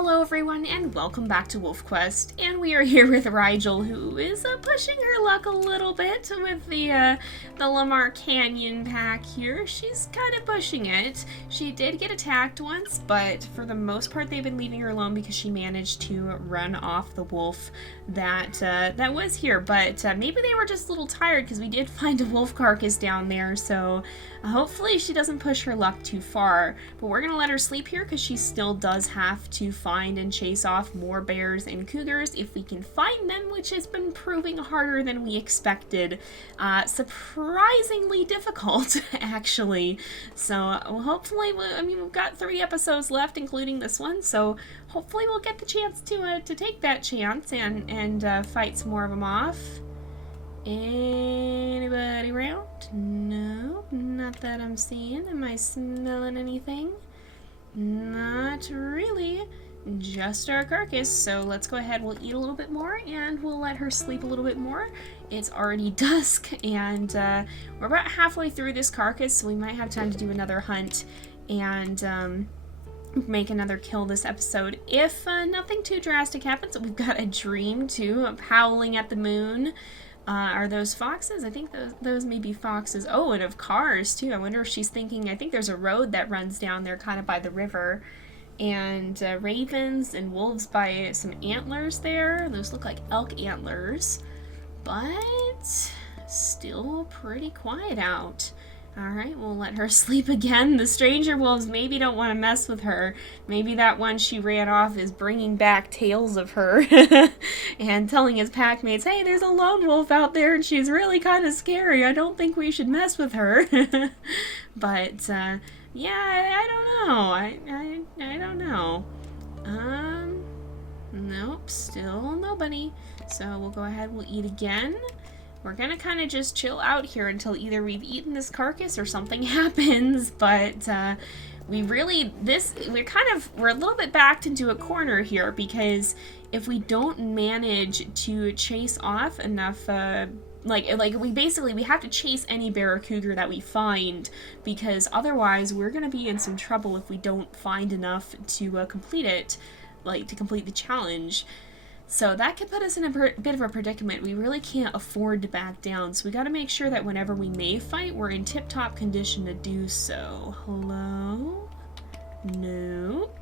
Hello everyone and welcome back to WolfQuest, and we are here with Rigel, who is pushing her luck a little bit with the Lamar Canyon pack here. She's kind of pushing it. She did get attacked once, but for the most part they've been leaving her alone because she managed to run off the wolf that was here. But maybe they were just a little tired because we did find a wolf carcass down there, so hopefully she doesn't push her luck too far. But we're going to let her sleep here because she still does have to find and chase off more bears and cougars if we can find them, which has been proving harder than we expected. Surprisingly difficult, actually. So hopefully, we've got 3 episodes left, including this one, so hopefully we'll get the chance to take that chance and fight some more of them off. Anybody around? No, not that I'm seeing. Am I smelling anything? Not really. Just our carcass. So let's go ahead, we'll eat a little bit more and we'll let her sleep a little bit more. It's already dusk and we're about halfway through this carcass, so we might have time to do another hunt and make another kill this episode if nothing too drastic happens. We've got a dream too of howling at the moon. Are those foxes? I think those may be foxes. Oh, and of cars too. I wonder if she's thinking, I think there's a road that runs down there kind of by the river. And ravens and wolves by some antlers there. Those look like elk antlers. But still pretty quiet out. Alright, we'll let her sleep again. The stranger wolves maybe don't want to mess with her. Maybe that one she ran off is bringing back tales of her and telling his pack mates, hey, there's a lone wolf out there and she's really kind of scary. I don't think we should mess with her. But, yeah, I don't know. I don't know. Nope, still nobody. So we'll go ahead, we'll eat again. We're gonna kind of just chill out here until either we've eaten this carcass or something happens, but we're a little bit backed into a corner here because if we don't manage to chase off enough, we have to chase any bear or cougar that we find, because otherwise we're gonna be in some trouble if we don't find enough to complete it, to complete the challenge. So that could put us in a bit of a predicament. We really can't afford to back down, so we gotta make sure that whenever we may fight, we're in tip-top condition to do so. Hello? Nope.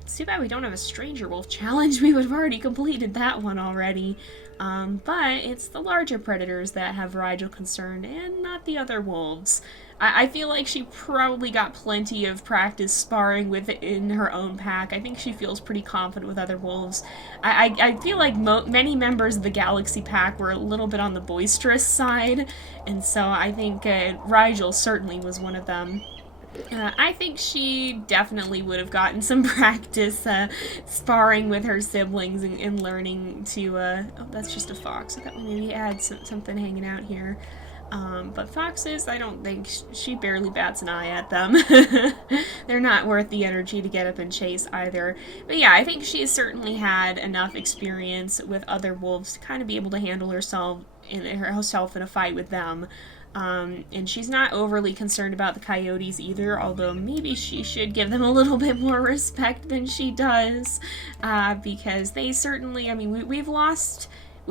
It's too bad we don't have a stranger wolf challenge. We would have already completed that one already. But it's the larger predators that have Rigel concerned, and not the other wolves. I feel like she probably got plenty of practice sparring with it in her own pack. I think she feels pretty confident with other wolves. I feel like many members of the Galaxy pack were a little bit on the boisterous side, and so I think Rigel certainly was one of them. I think she definitely would have gotten some practice sparring with her siblings and learning to, oh, that's just a fox. I thought we maybe had something hanging out here. But foxes, I don't think, she barely bats an eye at them. They're not worth the energy to get up and chase either. But yeah, I think she's certainly had enough experience with other wolves to kind of be able to handle herself in a fight with them. And she's not overly concerned about the coyotes either, although maybe she should give them a little bit more respect than she does, because they certainly, we've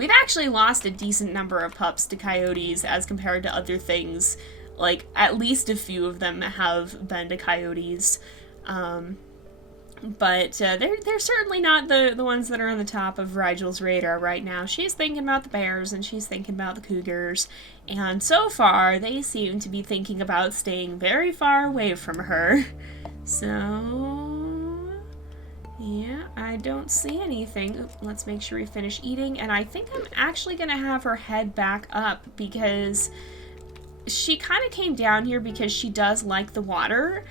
actually lost a decent number of pups to coyotes as compared to other things. Like, at least a few of them have been to coyotes. But they're certainly not the ones that are on the top of Rigel's radar right now. She's thinking about the bears and she's thinking about the cougars. And so far, they seem to be thinking about staying very far away from her. So, yeah, I don't see anything. Oop, let's make sure we finish eating. And I think I'm actually going to have her head back up because she kind of came down here because she does like the water.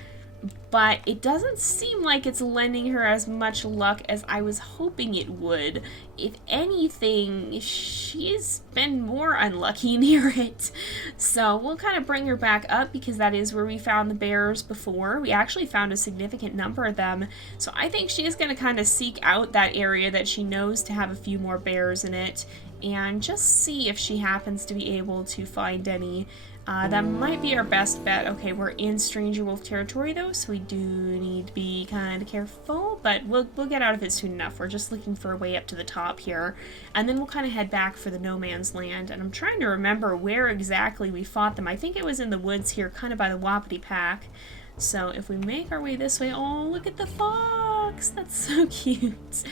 But it doesn't seem like it's lending her as much luck as I was hoping it would. If anything, she's been more unlucky near it. So we'll kind of bring her back up because that is where we found the bears before. We actually found a significant number of them. So I think she's going to kind of seek out that area that she knows to have a few more bears in it and just see if she happens to be able to find any. That might be our best bet. Okay, we're in stranger wolf territory though, so we do need to be kind of careful, but we'll get out of it soon enough. We're just looking for a way up to the top here, and then we'll kind of head back for the no man's land. And I'm trying to remember where exactly we fought them. I think it was in the woods here, kind of by the Wapiti Pack. So if we make our way this way, oh, look at the fox! That's so cute.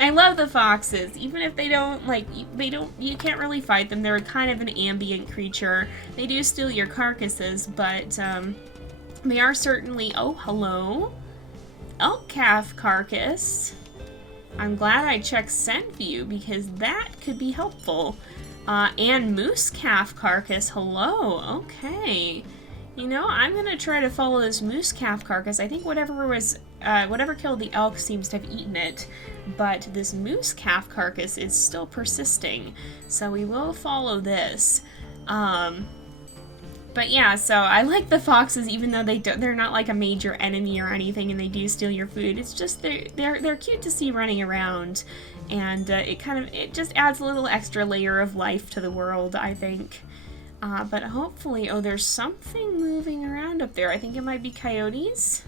I love the foxes, even if they don't, like, you can't really fight them. They're kind of an ambient creature. They do steal your carcasses, but, they are certainly, oh, hello. Elk calf carcass. I'm glad I checked scent view, because that could be helpful. And moose calf carcass, hello, okay. You know, I'm gonna try to follow this moose calf carcass. I think whatever killed the elk seems to have eaten it, but this moose calf carcass is still persisting, so we will follow this. But yeah, so I like the foxes, even though they're not like a major enemy or anything, and they do steal your food. It's just they're cute to see running around, and it just adds a little extra layer of life to the world, I think. But hopefully, oh, there's something moving around up there. I think it might be coyotes.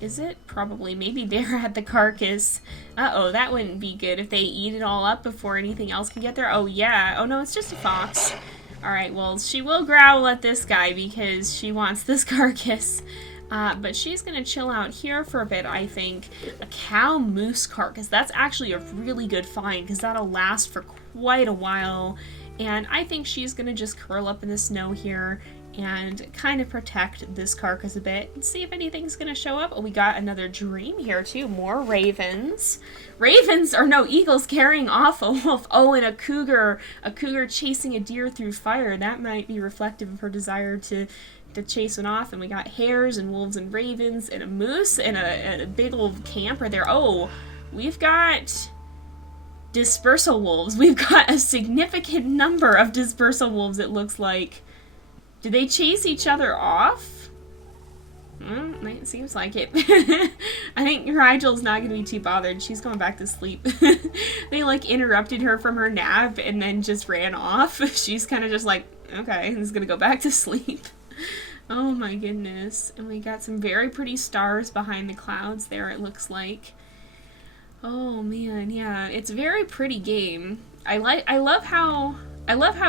Is it? Probably. Maybe they're at the carcass. Uh-oh, that wouldn't be good if they eat it all up before anything else can get there. Oh, yeah. Oh, no, it's just a fox. Alright, well, she will growl at this guy because she wants this carcass. But she's going to chill out here for a bit, I think. A cow moose carcass. That's actually a really good find because that'll last for quite a while. And I think she's going to just curl up in the snow here and kind of protect this carcass a bit and see if anything's going to show up. Oh, we got another dream here too. More ravens. Eagles carrying off a wolf. Oh, and a cougar chasing a deer through fire. That might be reflective of her desire to chase one off. And we got hares and wolves and ravens and a moose and a big old camper there. Oh, we've got dispersal wolves. We've got a significant number of dispersal wolves, it looks like. Do they chase each other off? It seems like it. I think Rigel's not going to be too bothered. She's going back to sleep. They, like, interrupted her from her nap and then just ran off. She's kind of just like, okay, I'm just going to go back to sleep. Oh my goodness. And we got some very pretty stars behind the clouds there, it looks like. Oh man, yeah, it's a very pretty game. I love how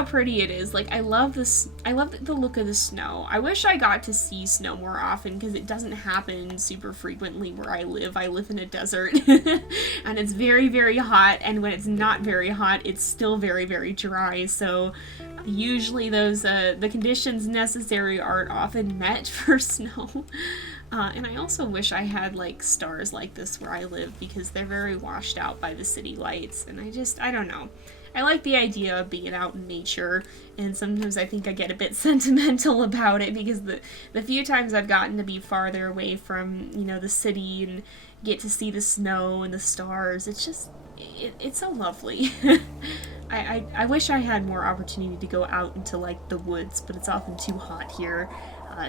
pretty it is. Like, I love the look of the snow. I wish I got to see snow more often because it doesn't happen super frequently where I live. I live in a desert and it's very, very hot, and when it's not very hot, it's still very, very dry. So usually those the conditions necessary aren't often met for snow. And I also wish I had, like, stars like this where I live because they're very washed out by the city lights, and I don't know. I like the idea of being out in nature, and sometimes I think I get a bit sentimental about it because the few times I've gotten to be farther away from, you know, the city and get to see the snow and the stars, it's just, it's so lovely. I wish I had more opportunity to go out into, like, the woods, but it's often too hot here.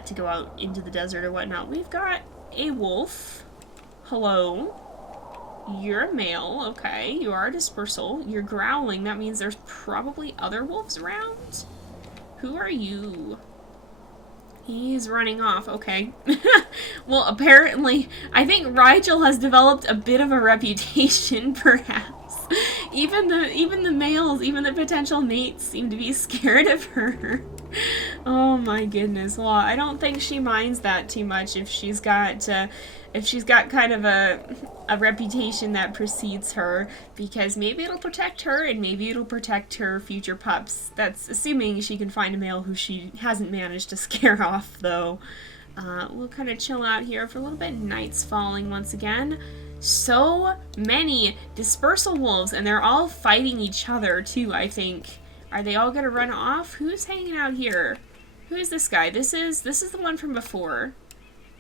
To go out into the desert or whatnot. We've got a wolf. Hello. You're a male. Okay. You are a dispersal. You're growling. That means there's probably other wolves around. Who are you? He's running off. Okay. Well, apparently, I think Rigel has developed a bit of a reputation, perhaps. Even the males, even the potential mates seem to be scared of her. Oh my goodness. Well, I don't think she minds that too much if she's got kind of a reputation that precedes her, because maybe it'll protect her and maybe it'll protect her future pups. That's assuming she can find a male who she hasn't managed to scare off, though. We'll kind of chill out here for a little bit. Night's falling once again. So many dispersal wolves, and they're all fighting each other too, I think. Are they all gonna run off? Who's hanging out here? Who is this guy? This is the one from before.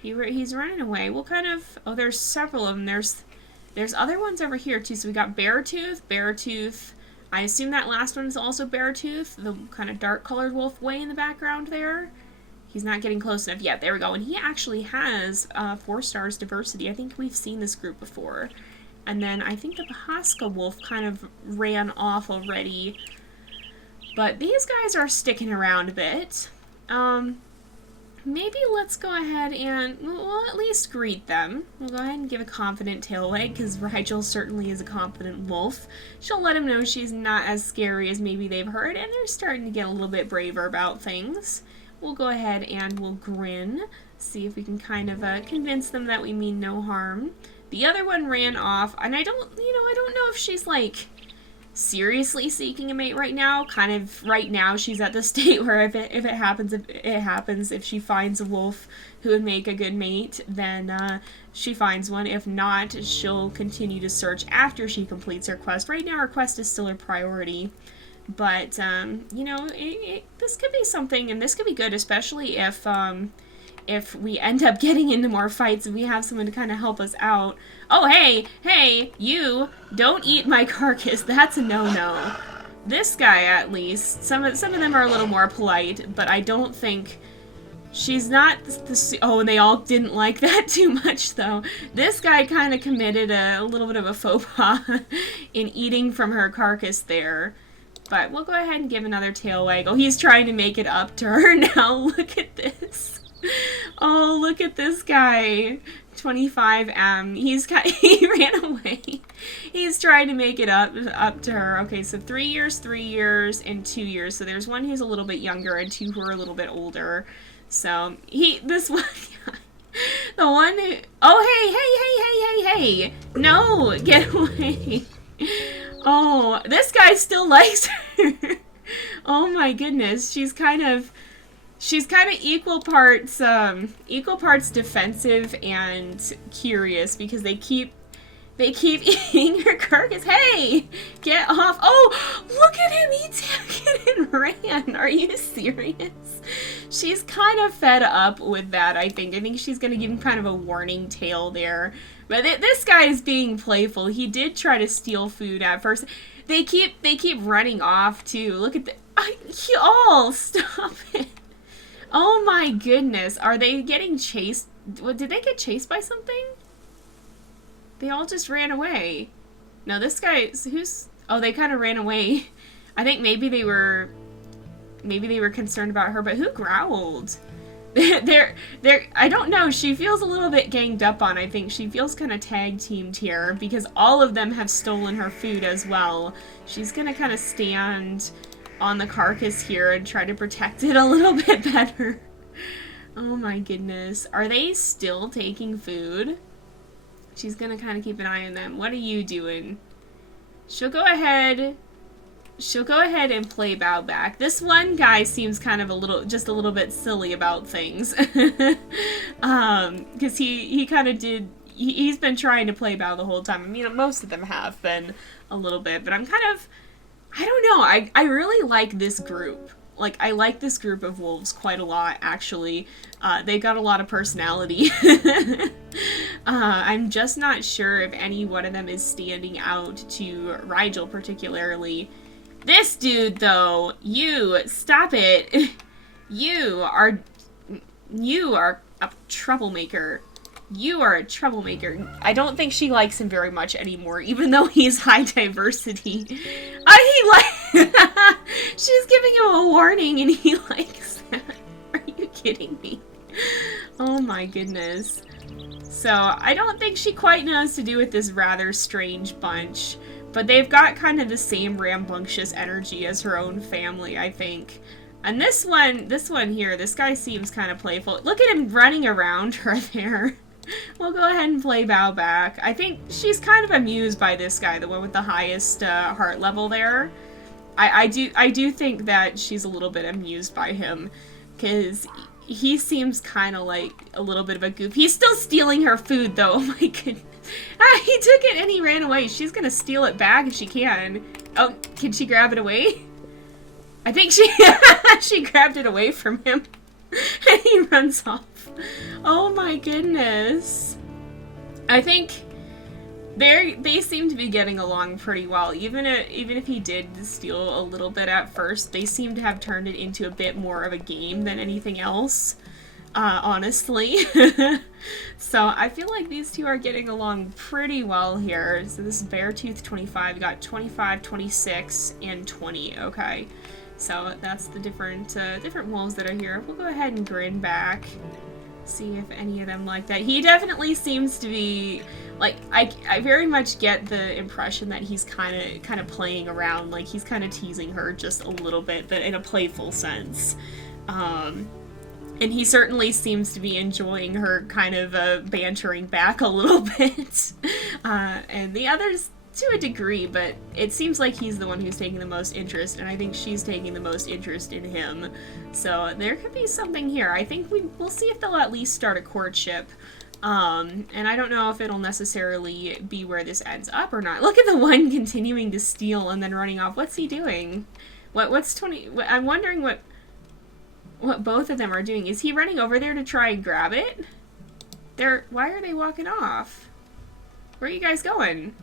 He's running away. We'll kind of... Oh, there's several of them. There's other ones over here, too. So we got Beartooth. I assume that last one is also Beartooth. The kind of dark-colored wolf way in the background there. He's not getting close enough yet. There we go. And he actually has 4 stars diversity. I think we've seen this group before. And then I think the Pahaska wolf kind of ran off already. But these guys are sticking around a bit. Maybe let's go ahead and, we'll at least greet them. We'll go ahead and give a confident tail wag, because Rigel certainly is a confident wolf. She'll let them know she's not as scary as maybe they've heard, and they're starting to get a little bit braver about things. We'll go ahead and we'll grin, see if we can kind of convince them that we mean no harm. The other one ran off, and I don't know if she's, like, seriously seeking a mate right now. Kind of right now she's at the state where if it happens. If she finds a wolf who would make a good mate, then she finds one. If not, she'll continue to search after she completes her quest. Right now her quest is still her priority. But, you know, this could be something, and this could be good, especially if we end up getting into more fights and we have someone to kind of help us out. Oh, hey, you, don't eat my carcass. That's a no-no. This guy, at least, some of them are a little more polite, but I don't think she's not oh, and they all didn't like that too much, though. This guy kind of committed a little bit of a faux pas in eating from her carcass there. But we'll go ahead and give another tail waggle. He's trying to make it up to her now. Look at this. Oh, look at this guy. 25M. He ran away. He's trying to make it up to her. Okay, so 3 years, 3 years, and 2 years. So there's one who's a little bit younger and two who are a little bit older. So this one guy, the one who, oh, hey. No, get away. Oh, this guy still likes her. Oh my goodness, she's kind of equal parts defensive and curious, because they keep eating her carcass. Hey, get off. Oh, look at him, he took it and ran. Are you serious? She's kind of fed up with that, I think. I think she's gonna give him kind of a warning tale there. But this guy is being playful. He did try to steal food at first. They keep running off too. Look at the, y'all, stop it. Oh my goodness. Are they getting chased? Did they get chased by something? They all just ran away. No, this guy, who's, oh, they kind of ran away. I think maybe they were concerned about her, but who growled? I don't know. She feels a little bit ganged up on. I think she feels kind of tag teamed here because all of them have stolen her food as well. She's gonna kind of stand on the carcass here and try to protect it a little bit better. Oh my goodness. Are they still taking food? She's gonna kind of keep an eye on them. What are you doing? She'll go ahead and play bow back. This one guy seems kind of just a little bit silly about things. Because he kind of did, he's been trying to play bow the whole time. I mean, most of them have been a little bit, but I'm kind of, I don't know, I really like this group. Like, I like this group of wolves quite a lot, actually. They've got a lot of personality. I'm just not sure if any one of them is standing out to Rigel particularly. This dude, though, you, stop it. You are a troublemaker. You are a troublemaker. I don't think she likes him very much anymore, even though he's high diversity. She's giving him a warning and he likes that. Are you kidding me? Oh my goodness. So, I don't think she quite knows to do with this rather strange bunch. But they've got kind of the same rambunctious energy as her own family, I think. And this one here, this guy seems kind of playful. Look at him running around her there. We'll go ahead and play bow back. I think she's kind of amused by this guy, the one with the highest heart level there. I do think that she's a little bit amused by him, because he seems kind of like a little bit of a goof. He's still stealing her food, though. Oh my goodness. He took it and he ran away. She's gonna steal it back if she can. Oh, can she grab it away? I think she grabbed it away from him. And he runs off. Oh my goodness. I think they seem to be getting along pretty well. Even if he did steal a little bit at first, they seem to have turned it into a bit more of a game than anything else. Honestly. So I feel like these two are getting along pretty well here. So this is Beartooth 25, we got 25, 26, and 20, okay. So that's the different wolves that are here. We'll go ahead and grin back. See if any of them like that. He definitely seems to be like, I very much get the impression that he's kind of playing around, like he's kind of teasing her just a little bit, but in a playful sense. And he certainly seems to be enjoying her kind of bantering back a little bit. And the others to a degree, but it seems like he's the one who's taking the most interest, and I think she's taking the most interest in him. So there could be something here. I think we'll see if they'll at least start a courtship. And I don't know if it'll necessarily be where this ends up or not. Look at the one continuing to steal and then running off. What's he doing? What's 20... I'm wondering what both of them are doing. Is he running over there to try and grab it? Why are they walking off? Where are you guys going?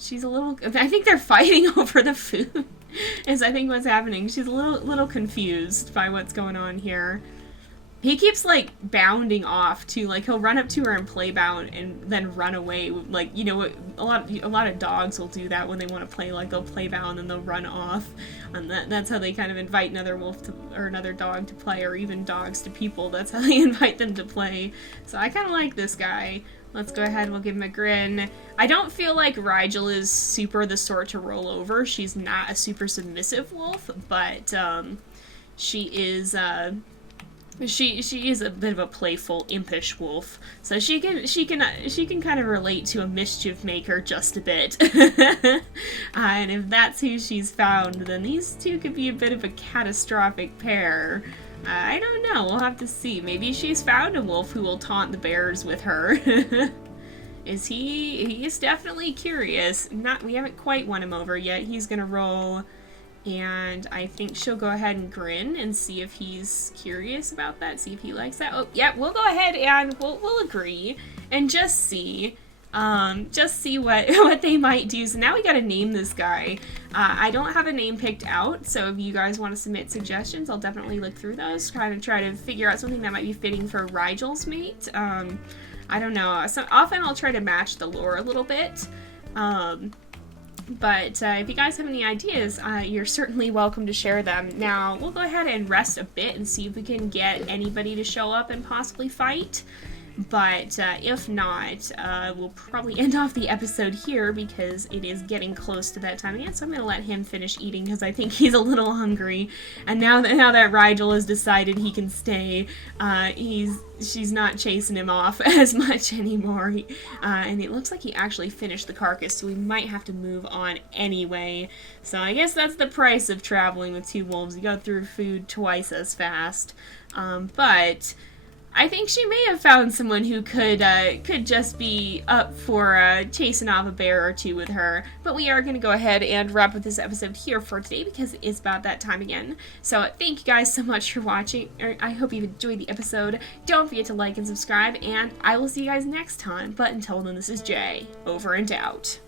She's a little... I think they're fighting over the food, is I think what's happening. She's a little confused by what's going on here. He keeps, like, bounding off, too. Like, he'll run up to her and play bound and then run away. Like, you know, a lot of dogs will do that when they want to play. Like, they'll play bound and they'll run off. And that's how they kind of invite another wolf or another dog to play, or even dogs to people. That's how they invite them to play. So I kind of like this guy. Let's go ahead, we'll give him a grin. I don't feel like Rigel is super the sort to roll over. She's not a super submissive wolf, but she is she is a bit of a playful, impish wolf. So she can kind of relate to a mischief maker just a bit. And if that's who she's found, then these two could be a bit of a catastrophic pair. I don't know, we'll have to see. Maybe she's found a wolf who will taunt the bears with her. He is definitely curious. We haven't quite won him over yet. He's gonna roll, and I think she'll go ahead and grin and see if he's curious about that, see if he likes that. Oh, yeah, we'll go ahead and we'll agree and just see what they might do. So now we gotta name this guy. I don't have a name picked out, so if you guys want to submit suggestions, I'll definitely look through those, try to figure out something that might be fitting for Rigel's mate. I don't know. So often I'll try to match the lore a little bit. But if you guys have any ideas, you're certainly welcome to share them. Now, we'll go ahead and rest a bit and see if we can get anybody to show up and possibly fight. But if not, we'll probably end off the episode here because it is getting close to that time again. So I'm going to let him finish eating because I think he's a little hungry. And now that Rigel has decided he can stay, she's not chasing him off as much anymore. And it looks like he actually finished the carcass, so we might have to move on anyway. So I guess that's the price of traveling with two wolves. You go through food twice as fast. But I think she may have found someone who could just be up for chasing off a bear or two with her. But we are going to go ahead and wrap up this episode here for today because it is about that time again. So thank you guys so much for watching. I hope you enjoyed the episode. Don't forget to like and subscribe, and I will see you guys next time. But until then, this is Jay, over and out.